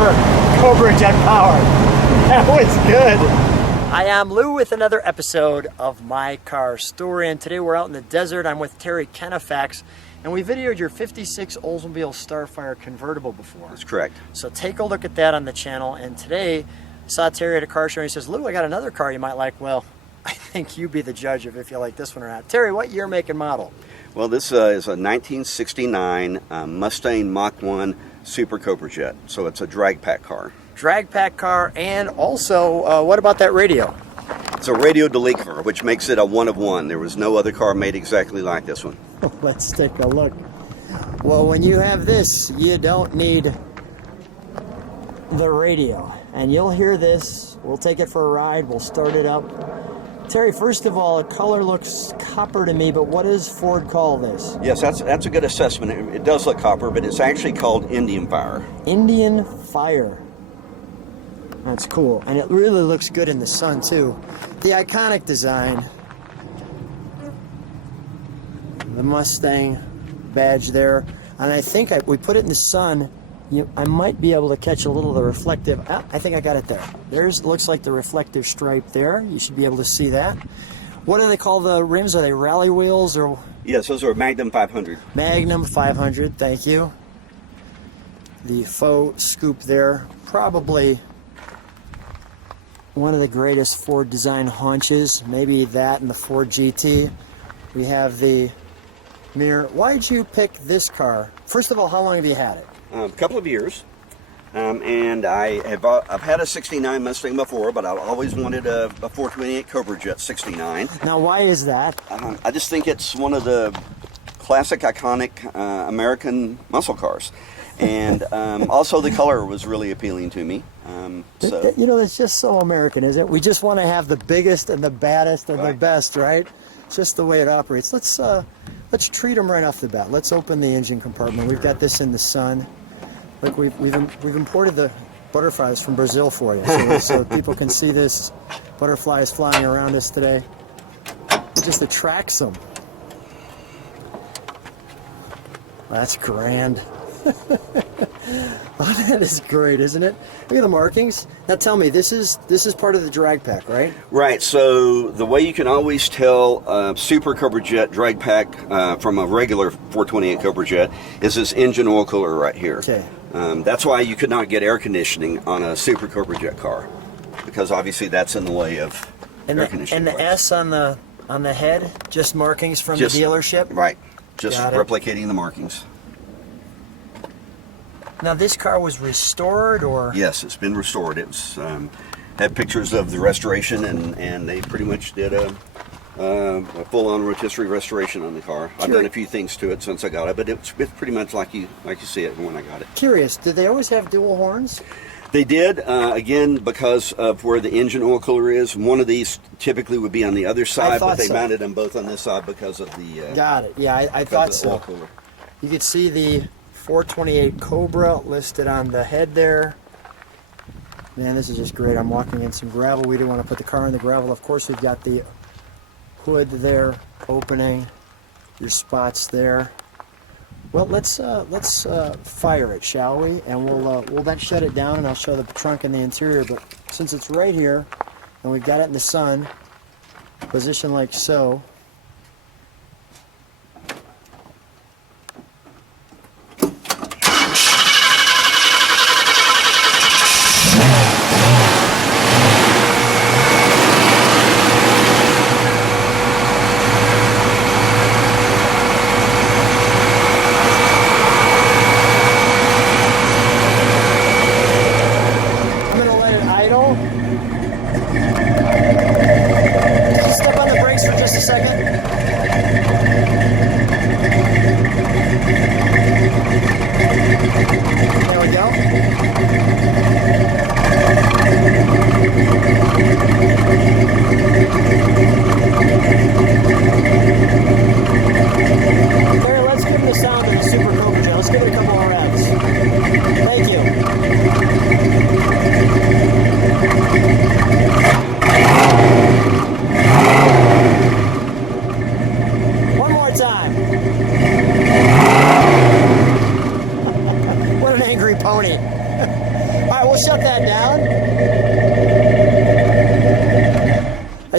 Super Cobra Jet power. That was good. Hi, I'm Lou with another episode of My Car Story, and today we're out in the desert. I'm with Terry Cannefax, and we videoed your 56 Oldsmobile Starfire convertible before. That's correct. So take a look at that on the channel, and today I saw Terry at a car show and he says, Lou, I got another car you might like. Well, I think you be the judge of if you like this one or not. Terry, what year, make, and model? Well, this is a 1969 Mustang Mach 1 Super Cobra Jet, so it's a drag pack car. Drag pack car, and also, what about that radio? It's a radio delete car, which makes it a one of one. There was no other car made exactly like this one. Let's take a look. Well, when you have this, you don't need the radio. And you'll hear this. We'll take it for a ride. We'll start it up. Terry, first of all, the color looks copper to me, but what does Ford call this? Yes, that's a good assessment. It does look copper, but it's actually called Indian Fire. Indian Fire. That's cool. And it really looks good in the sun, too. The iconic design. The Mustang badge there. And I think we put it in the sun. I might be able to catch a little of the reflective. I think I got it there. There's looks like the reflective stripe there. You should be able to see that. What do they call the rims? Are they rally wheels or? Yes, those are Magnum 500. Magnum 500, thank you. The faux scoop there. Probably one of the greatest Ford design haunches. Maybe that and the Ford GT. We have the mirror. Why'd you pick this car? First of all, how long have you had it? A couple of years. And I've had a 69 Mustang before, but I've always wanted a 428 Cobra Jet 69. Now, why is that? I just think it's one of the classic, iconic American muscle cars. And also the color was really appealing to me. So. You know, it's just so American, isn't it? We just want to have the biggest and the baddest and the best, right? It's just the way it operates. Let's treat them right off the bat. Let's open the engine compartment. We've got this in the sun. Look, we've imported the butterflies from Brazil for you, so people can see this. Butterflies flying around us today. It just attracts them. That's grand. Oh, that is great, isn't it? Look at the markings. Now tell me, this is part of the drag pack, right? Right. So the way you can always tell a Super Cobra Jet drag pack from a regular 428 Cobra Jet is this engine oil cooler right here. Okay. That's why you could not get air conditioning on a Super Cobra Jet car, because obviously that's in the way of air conditioning. And the S on the head, just markings from the dealership? Right. Just replicating the markings. Now, this car was restored, or? Yes, it's been restored. It's had pictures of the restoration, and they pretty much did a full-on rotisserie restoration on the car. I've done a few things to it since I got it, but it's pretty much like you see it when I got it. Curious, did they always have dual horns? They did, again, because of where the engine oil cooler is. One of these typically would be on the other side, but they mounted them both on this side because of the got it. Yeah, I thought so. Oil cooler. You could see the 428 Cobra listed on the head there. Man, this is just great. I'm walking in some gravel. We didn't want to put the car in the gravel. Of course, we've got the hood there opening. Your spots there. Well, let's fire it, shall we? And we'll then shut it down, and I'll show the trunk and the interior. But since it's right here, and we've got it in the sun, position like so.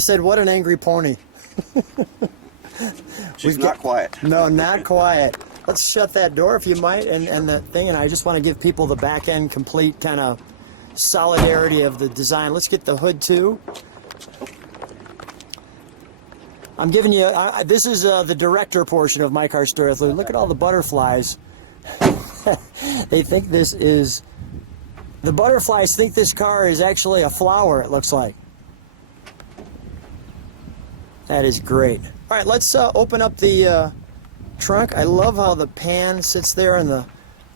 said, what an angry pony. She's not quiet. No, not quiet. Let's shut that door if you might, and the thing, and I just want to give people the back end complete kind of solidarity of the design. Let's get the hood too. I'm giving you, this is the director portion of My Car Story. Look at all the butterflies. They think this is, the butterflies think this car is actually a flower, it looks like. That is great. All right, let's open up the trunk. I love how the pan sits there and the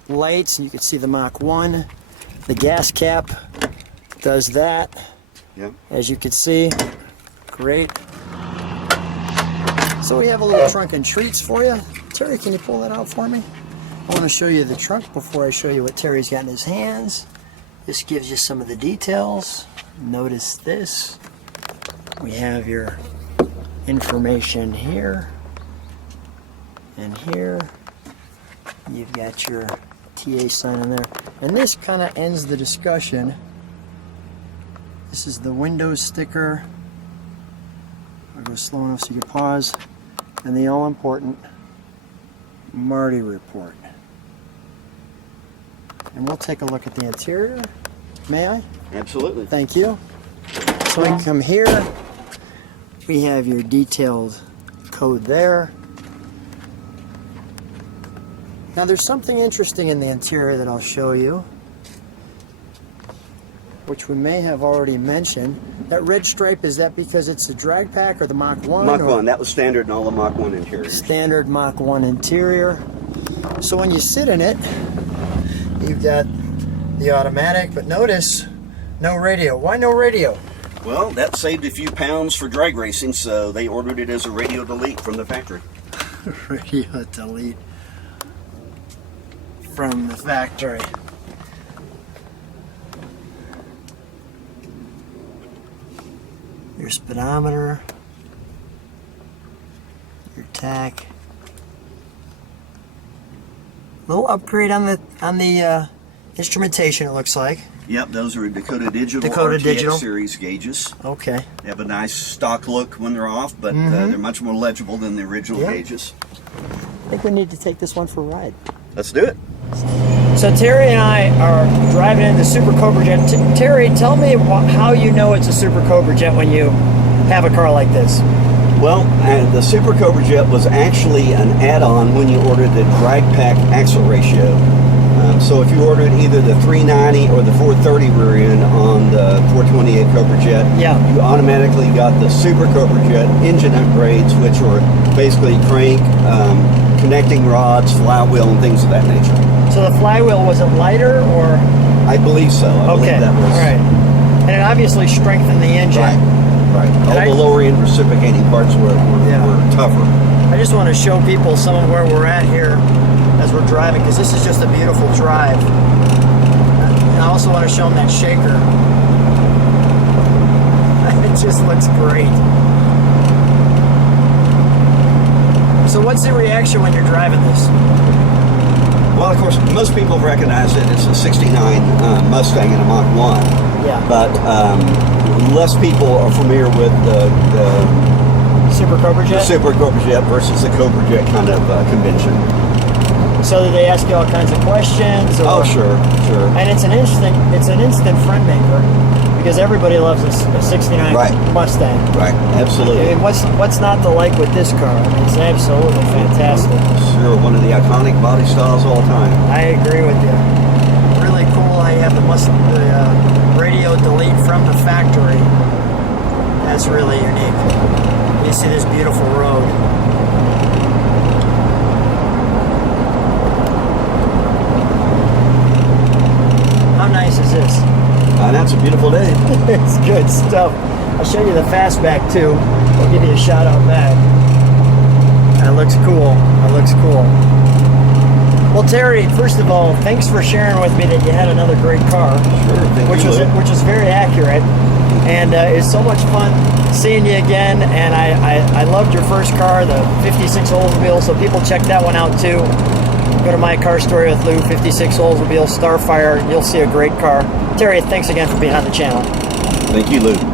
lights, and you can see the Mach 1. The gas cap does that. Yeah. As you can see, great. So we have a little trunk and treats for you. Terry, can you pull that out for me? I want to show you the trunk before I show you what Terry's got in his hands. This gives you some of the details. Notice this. We have your information here and here. You've got your TA sign on there. And this kind of ends the discussion. This is the Windows sticker. I'll go slow enough so you can pause. And the all-important Marty report. And we'll take a look at the interior. May I? Absolutely. Thank you. So we come here. We have your detailed code there. Now there's something interesting in the interior that I'll show you, which we may have already mentioned. That red stripe, is that because it's a drag pack or the Mach 1? Mach 1, that was standard in all the Mach 1 interiors. Standard Mach 1 interior. So when you sit in it, you've got the automatic, but notice, no radio. Why no radio? Well, that saved a few pounds for drag racing, so they ordered it as a radio delete from the factory. Radio delete from the factory. Your speedometer, your tach. Little upgrade on the instrumentation, it looks like. Yep, those are Dakota Digital Dakota RTX Digital series gauges. Okay. They have a nice stock look when they're off, but they're much more legible than the original gauges. I think we need to take this one for a ride. Let's do it. So Terry and I are driving in the Super Cobra Jet. Terry, tell me how you know it's a Super Cobra Jet when you have a car like this. Well, the Super Cobra Jet was actually an add-on when you ordered the drag pack axle ratio. So if you ordered either the 390 or the 430 rear end on the 428 Cobra Jet, you automatically got the Super Cobra Jet engine upgrades, which were basically crank, connecting rods, flywheel, and things of that nature. So the flywheel, was it lighter or? I believe so. I believe that was. All right. And it obviously strengthened the engine. Right. All the lower end reciprocating parts were tougher. I just want to show people some of where we're at here as we're driving, because this is just a beautiful drive. And I also want to show them that shaker. It just looks great. So what's the reaction when you're driving this? Well, of course, most people recognize it. It's a 69 Mustang and a Mach 1. Yeah. But less people are familiar with the Super Cobra Jet? The Super Cobra Jet versus the Cobra Jet kind of convention. So that they ask you all kinds of questions? Or, oh, sure. And it's an instant friend maker, because everybody loves a 69 Mustang. Right, absolutely. I mean, what's not to like with this car? I mean, it's absolutely fantastic. Sure, one of the iconic body styles of all time. I agree with you. Really cool how you have the radio delete from the factory. That's really unique. You see this beautiful road. How nice is this? That's a beautiful day. It's good stuff. I'll show you the fastback too. I'll give you a shout out back. That looks cool. That looks cool. Well, Terry, first of all, thanks for sharing with me that you had another great car. Sure, which was very accurate. And it's so much fun seeing you again. And I loved your first car, the 56 Oldsmobile. So people check that one out too. Go to My Car Story with Lou, 56 Oldsmobile Starfire. You'll see a great car. Terry, thanks again for being on the channel. Thank you, Lou.